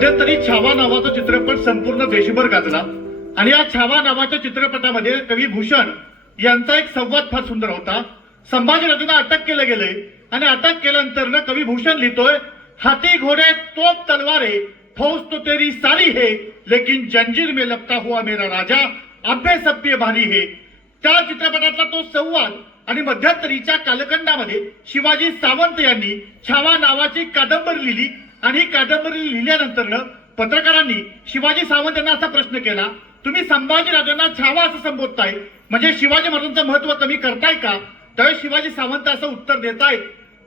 मध्यंतरी छावा नावाचा चित्रपट संपूर्ण देशभर गाजला. आणि या छावा नावाच्या चित्रपटामध्ये कवी भूषण यांचा एक संवाद फार सुंदर होता. संभाजीराजांना अटक केलं गेलंय आणि अटक केल्यानंतर कवी भूषण लिहितोय हाती घोडे तोप तलवारे फौज तो तेरी सारी है लेकिन जंजीर में लपटा हुआ मेरा राजा अभ्य सभ्य भारी हे. त्या चित्रपटातला तो संवाद आणि मध्यंतरीच्या कालखंडामध्ये शिवाजी सावंत यांनी छावा नावाची कादंबरी लिहिली. आणि ही कादंबरी लिहिल्यानंतर पत्रकारांनी शिवाजी सावंत यांना असा प्रश्न केला तुम्ही संभाजी राजांना छावा असं संबोधताय म्हणजे शिवाजी महाराजांचं महत्त्व कमी करताय का? त्यावेळी शिवाजी सावंत असं उत्तर देत आहेत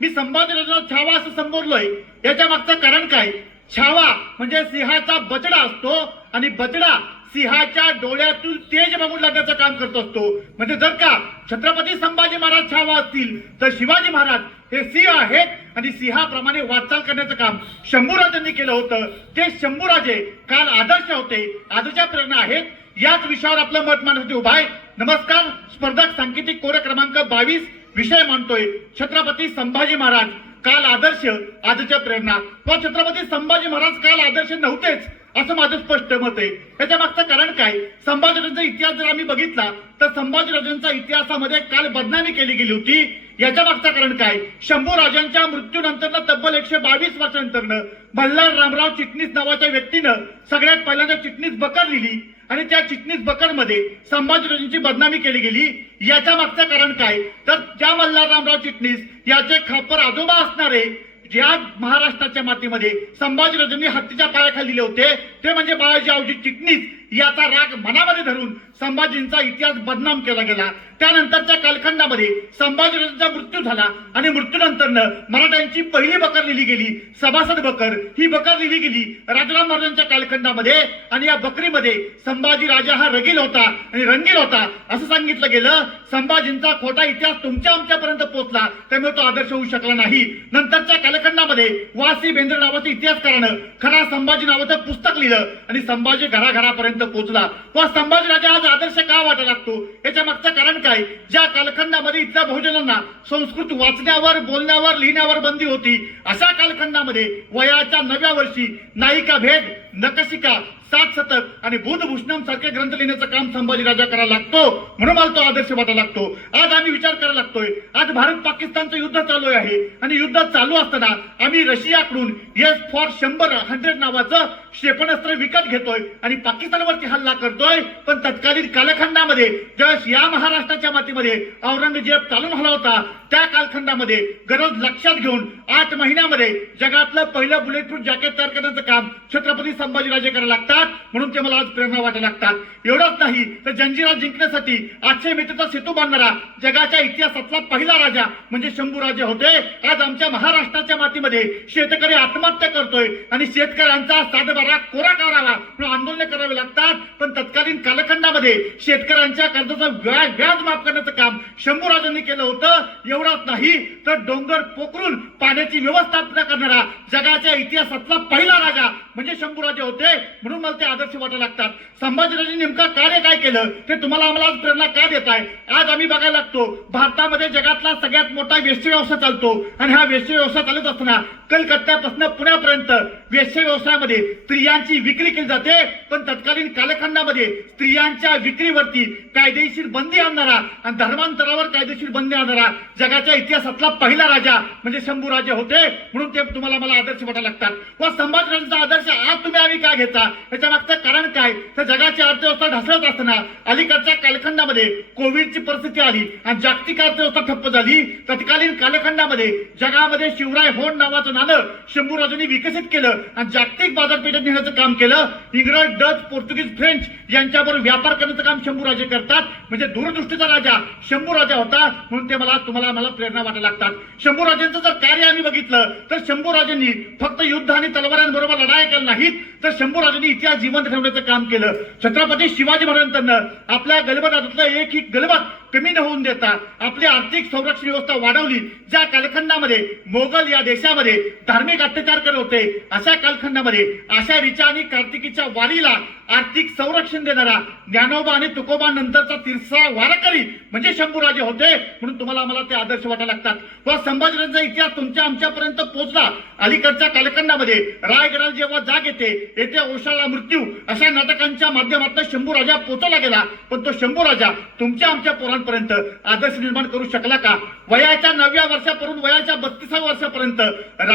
मी संभाजीराजांना छावा असं संबोधलोय. याच्या मागचं कारण काय? छावा म्हणजे सिंहाचा बचडा असतो आणि बचडा सिंहाच्या डोळ्यातून तेज बघून लागण्याचं काम करत असतो. म्हणजे जर का छत्रपती संभाजी महाराज छावा असतील तर शिवाजी महाराज हे सिंह आहेत आणि सिंहाप्रमाणे वाटचाल करण्याचं काम शंभूराजांनी केलं होतं. ते शंभूराजे काल आदर्श होते आजच्या प्रेरणा आहेत. याच विषयावर आपलं मत मांडण्यासाठी उभा आहे. नमस्कार. स्पर्धक सांकेतिक कोर क्रमांक बावीस विषय मांडतोय. छत्रपती संभाजी महाराज. काल आदर्श आजच्या प्रेरणा. व छत्रपती संभाजी महाराज काल आदर्श नव्हतेच असं माझं स्पष्ट मत आहे. याच्या मागचं कारण काय? संभाजीराजांचा इतिहास जर आम्ही बघितला तर संभाजीराजांच्या इतिहासामध्ये काल बदनामी केली गेली होती. याच्या मागचं कारण काय? शंभू राजांच्या मृत्यूनंतर तब्बल एकशे बावीस वर्षांनंतर मल्हार रामराव चिटणीस नावाच्या व्यक्तीनं सगळ्यात पहिल्यांदा चिटणीस बकर लिहिली आणि त्या चिटणीस बकरमध्ये संभाजीराजांची बदनामी केली गेली. याच्या मागचं कारण काय? तर ज्या मल्हाररामराव चिटणीस याचे खापर आजोबा असणारे ज्या महाराष्ट्राच्या मातीमध्ये संभाजीराजांनी हत्तीच्या पायाखाली दिले होते ते म्हणजे बाळाजी आवजी चिटणीस. याचा राग मनामध्ये धरून संभाजींचा इतिहास बदनाम केला गेला. त्यानंतरच्या कालखंडामध्ये संभाजीराजांचा मृत्यू झाला आणि मृत्यूनंतर मराठ्यांची पहिली बकर लिहिली गेली. सभासद बकर. ही बकर लिहिली गेली राजाराम महाराजांच्या कालखंडामध्ये आणि या बकरीमध्ये संभाजी राजा हा रगील होता आणि रंगील होता. असं सांगितलं गेलं संभाजींचा खोटा इतिहास तुमच्या आमच्यापर्यंत पोहोचला त्यामुळे तो आदर्श होऊ शकला नाही. नंतरच्या कालखंडामध्ये वासी बेंद्र नावाचं इतिहासकारानं खरा संभाजी नावाचं पुस्तक लिहिलं आणि संभाजी घराघरापर्यंत पोहोचला? व संभाजी राजा आज आदर्श का वाटा लागतो? याच्या मागचं कारण काय? ज्या कालखंडामध्ये इथल्या बहुजनांना संस्कृत वाचण्यावर बोलण्यावर लिहिण्यावर बंदी होती अशा कालखंडामध्ये वयाच्या नव्या वर्षी नायिका भेद नकशिका सात शतक आणि बुधभूषणम सारखे ग्रंथ लिहिण्याचं काम संभाजी राजा करायला लागतो. म्हणून मला तो आदर्श वाटायला लागतो. आज आम्ही विचार करायला लागतोय. आज भारत पाकिस्तानचं युद्ध चालू आहे. आणि युद्ध चालू असताना आम्ही रशियाकडून एस फॉर शंभर हंड्रेड नावाचं क्षेपणास्त्र विकत घेतोय आणि पाकिस्तानवरती हल्ला करतोय. पण तत्कालीन कालखंडामध्ये ज्यावेळेस या महाराष्ट्राच्या मातीमध्ये औरंगजेब चालून हला होता त्या कालखंडामध्ये गरज लक्षात घेऊन आठ महिन्यामध्ये जगातलं पहिलं बुलेट प्रूफ जॅकेट तयार करण्याचं काम छत्रपती संभाजीराजे करायला लागतात. म्हणून ते मला आज प्रेरणा वाटायला लागतात. एवढंच नाही तर जंजिरा जिंकण्यासाठी आठशे मीटरचा सेतू बांधणारा जगाच्या इतिहासातला पहिला राजा म्हणजे शंभूराजे होते. आज आमच्या महाराष्ट्राच्या मातीमध्ये शेतकरी आत्महत्या करतोय आणि शेतकऱ्यांचा सातबारा कोरा करावा म्हणून आंदोलन करावे लागतात. पण तत्कालीन कालखंडामध्ये शेतकऱ्यांच्या कर्जाचा व्याज व्याज माफ करण्याचं काम शंभूराजांनी केलं होतं. एवढंच नाही तर डोंगर पोखरून पाण्याची व्यवस्थापना करणारा जगाच्या इतिहासातला पहिला राजा म्हणजे शंभूराजे होते म्हणून मला ते आदर्श वाटायला लागतात. संभाजीराजे नेमका कार्य काय केलं? ते तुम्हाला आम्हाला आज प्रेरणा का देत आहे? आज आम्ही बघायला लागतो भारतामध्ये जगातला सगळ्यात मोठा वेश्य व्यवसाय चालतो. आणि हा वेश्य व्यवसाय चालत असताना कलकत्त्यापासून पुण्यापर्यंत वेश्य व्यवसायामध्ये स्त्रियांची विक्री केली जाते. पण तत्कालीन कालखंडामध्ये स्त्रियांच्या विक्रीवरती कायदेशीर बंदी आणणारा आणि धर्मांतरावर कायदेशीर बंदी आणणारा जगाच्या इतिहासातला पहिला राजा म्हणजे शंभू राजे होते. म्हणून ते तुम्हाला मला आदर्श वाटायला लागतात. व संभाजीराजांचा आदर्श आज तुम्ही आम्ही का घेता? याच्या मागचं कारण काय? तर जगाची अर्थव्यवस्था ढासळत असताना अलीकडच्या कालखंडामध्ये कोविडची परिस्थिती आली आणि जागतिक अर्थव्यवस्था ठप्प झाली. तत्कालीन कालखंडामध्ये जगामध्ये शिवराय होंड नावाचं नाणं शंभूराजूंनी विकसित केलं आणि जागतिक बाजारपेठेत नेण्याचं काम केलं. इंग्रज डच पोर्तुगीज फ्रेंच यांच्याबरोबर व्यापार करण्याचं काम शंभूराजे करतात. म्हणजे दूरदृष्टीचा राजा शंभूराजा होता म्हणून ते मला तुम्हाला मला प्रेरणा वाटायला लागतात. शंभूराजांचं जर कार्य आम्ही बघितलं तर शंभूराजांनी फक्त युद्ध आणि तलवारांबरोबर लढाई केल्या नाहीत तर शंभूराजांनी इतिहास जिवंत ठेवण्याचं काम केलं. छत्रपती शिवाजी महाराजांना आपल्या गलबतातलं एक ही गलबत कमी न होऊन देता आपली आर्थिक संरक्षण व्यवस्था वाढवली. ज्या कालखंडामध्ये मोगल या देशामध्ये धार्मिक अत्याचार करत होते अशा कालखंडामध्ये अशा रिचा आणि कार्तिकीच्या वारीला आर्थिक संरक्षण देणारा ज्ञानोबा आणि तुकोबा नंतरचा तिरसा वारकरी म्हणजे शंभूराजे होते म्हणून तुम्हाला आम्हाला ते आदर्श वाटायला लागतात. व संभाजीराजांचा इतिहास तुमच्या आमच्यापर्यंत पोहोचला. अलीकडच्या कालखंडामध्ये रायगडाला जेव्हा जाग येते येथे ओषाला मृत्यू अशा नाटकांच्या माध्यमातून शंभू राजा पोचवला गेला. पण तो शंभू राजा तुमच्या आमच्या पोरांपर्यंत आदर्श निर्माण करू शकला का? वयाच्या नवव्या वर्षापासून वयाच्या बत्तीसाव्या वर्षापर्यंत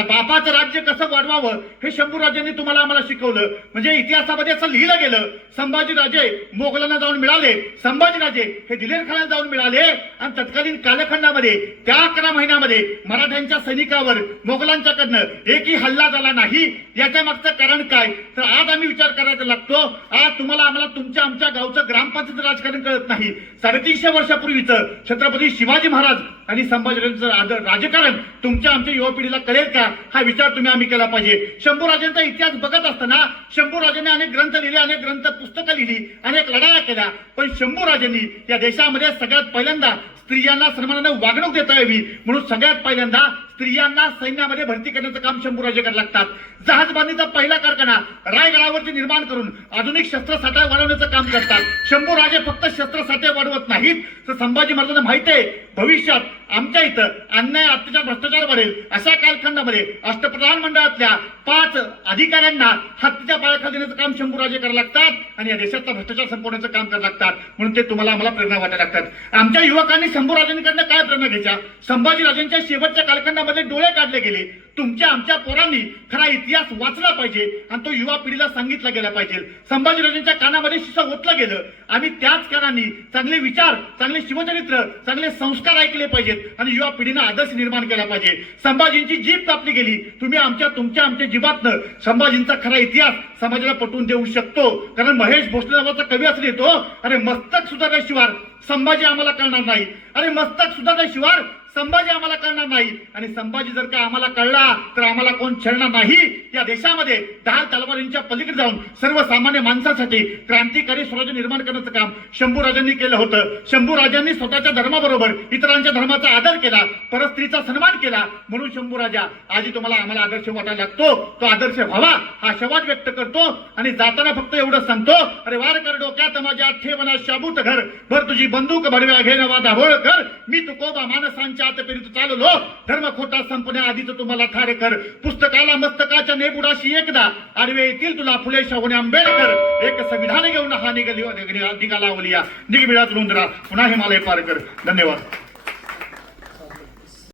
बापाचं राज्य कसं वाढवावं हे शंभू राजांनी तुम्हाला आम्हाला शिकवलं. म्हणजे इतिहासामध्ये असं लिहिलं गेलं संभाजीराजे मोगलांना जाऊन मिळाले संभाजीराजे हे दिलेर खानाला जाऊन मिळाले आणि तत्कालीन कालखंडामध्ये त्या अकरा महिन्यामध्ये मराठ्यांच्या सैनिकावर मोगलांच्याकडनं एकही हल्ला झाला नाही. याच्या मागचं कारण काय? तर आज आम्ही विचार करायला लागतो आज तुम्हाला आम्हाला तुमच्या आमच्या गावचं ग्रामपंचायत राजकारण कळत नाही. साडेतीनशे वर्षापूर्वीचं छत्रपती शिवाजी महाराज आणि संभाजीराजांचं आदर राजकारण तुमच्या आमच्या युवा पिढीला कळेल का? हा विचार तुम्ही आम्ही केला पाहिजे. शंभूराजांचा इतिहास बघत असताना शंभूराजांनी अनेक ग्रंथ लिहिले अनेक ग्रंथ पुस्तकं लिहिली अनेक लढाया केल्या. पण शंभूराजांनी या देशामध्ये सगळ्यात पहिल्यांदा स्त्रियांना सन्मानाने वागणूक देता यावी म्हणून सगळ्यात पहिल्यांदा स्त्रियांना सैन्यामध्ये भरती करण्याचं काम शंभूराजे करायला लागतात. जहाज बांधणीचा पहिला कारखाना रायगडावरती निर्माण करून आधुनिक शस्त्रसाठा वाढवण्याचं काम करतात. शंभूराजे फक्त शस्त्रसाठे वाढवत नाहीत तर संभाजी महाराजांना माहिती आहे भविष्यात आमच्या इथं अन्याय अत्याचार भ्रष्टाचार वाढेल अशा कालखंडामध्ये अष्टप्रधान मंडळातल्या पाच अधिकाऱ्यांना हत्तीच्या पायाखाली देण्याचं काम शंभूराजे करायला लागतात आणि या देशातला भ्रष्टाचार संपवण्याचं काम करायला लागतात. म्हणून ते तुम्हाला आम्हाला प्रेरणा वाटायला लागतात. आमच्या युवकांनी शंभूराजांकडनं काय प्रेरणा घ्यायच्या? संभाजीराजांच्या शेवटच्या कालखंडामध्ये डोळे काढले गेले. तुमच्या आमच्या पोरांनी खरा इतिहास वाचला पाहिजे आणि तो युवा पिढीला सांगितला गेला पाहिजे. संभाजीराजांच्या कानामध्ये शिसं ओतलं गेलं. आम्ही त्याच कानांनी चांगले विचार चांगले शिवचरित्र चांगले संस्कार ऐकले पाहिजेत आणि युवा पिढीनं आदर्श निर्माण केला पाहिजे. संभाजींची जीभ तापली गेली. तुम्ही आमच्या तुमच्या आमच्या जीवातनं संभाजींचा खरा इतिहास समाजाला पटवून देऊ शकतो. कारण महेश भोसले नावाचा कवी असले येतो अरे मस्तक सुधारल्याशिवाय संभाजी आम्हाला कळणार नाही. अरे मस्तक सुधारल्याशिवाय संभाजी आम्हाला कळणार नाही. आणि संभाजी जर का आम्हाला कळला तर आम्हाला कोण छळणार नाही? या देशामध्ये दहा तलवारींच्या पलीकडे जाऊन सर्वसामान्य माणसासाठी क्रांतिकारी स्वराज्य निर्माण करण्याचं काम शंभू राजांनी केलं होतं. शंभू राजांनी स्वतःच्या धर्माबरोबर इतरांच्या धर्माचा आदर केला परस्त्रीचा सन्मान केला. म्हणून शंभू राजा आजी तुम्हाला आम्हाला आदर्श वाटायला लागतो. तो आदर्श व्हावा हा शवाद व्यक्त करतो आणि जाताना फक्त एवढं सांगतो. अरे वार कर डोक्यात माझ्या ठेवना शाबूत घर. भर तुझी बंदूक भडव्या घे नवा दाभोळ कर मी तुकोबा माणसांच्या आतापर्यंत चाललो. धर्म खोटा संपण्या आधीच तुम्हाला ठार कर पुस्तकाला मस्तकाच्या नेबुडाशी एकदा. आडवे येतील तुला फुले शाहूने आंबेडकर. एक संविधान घेऊन हा निघाली निघाला ओलिया. निघमिळात नोंदरा पुन्हा हिमालय पार कर. धन्यवाद.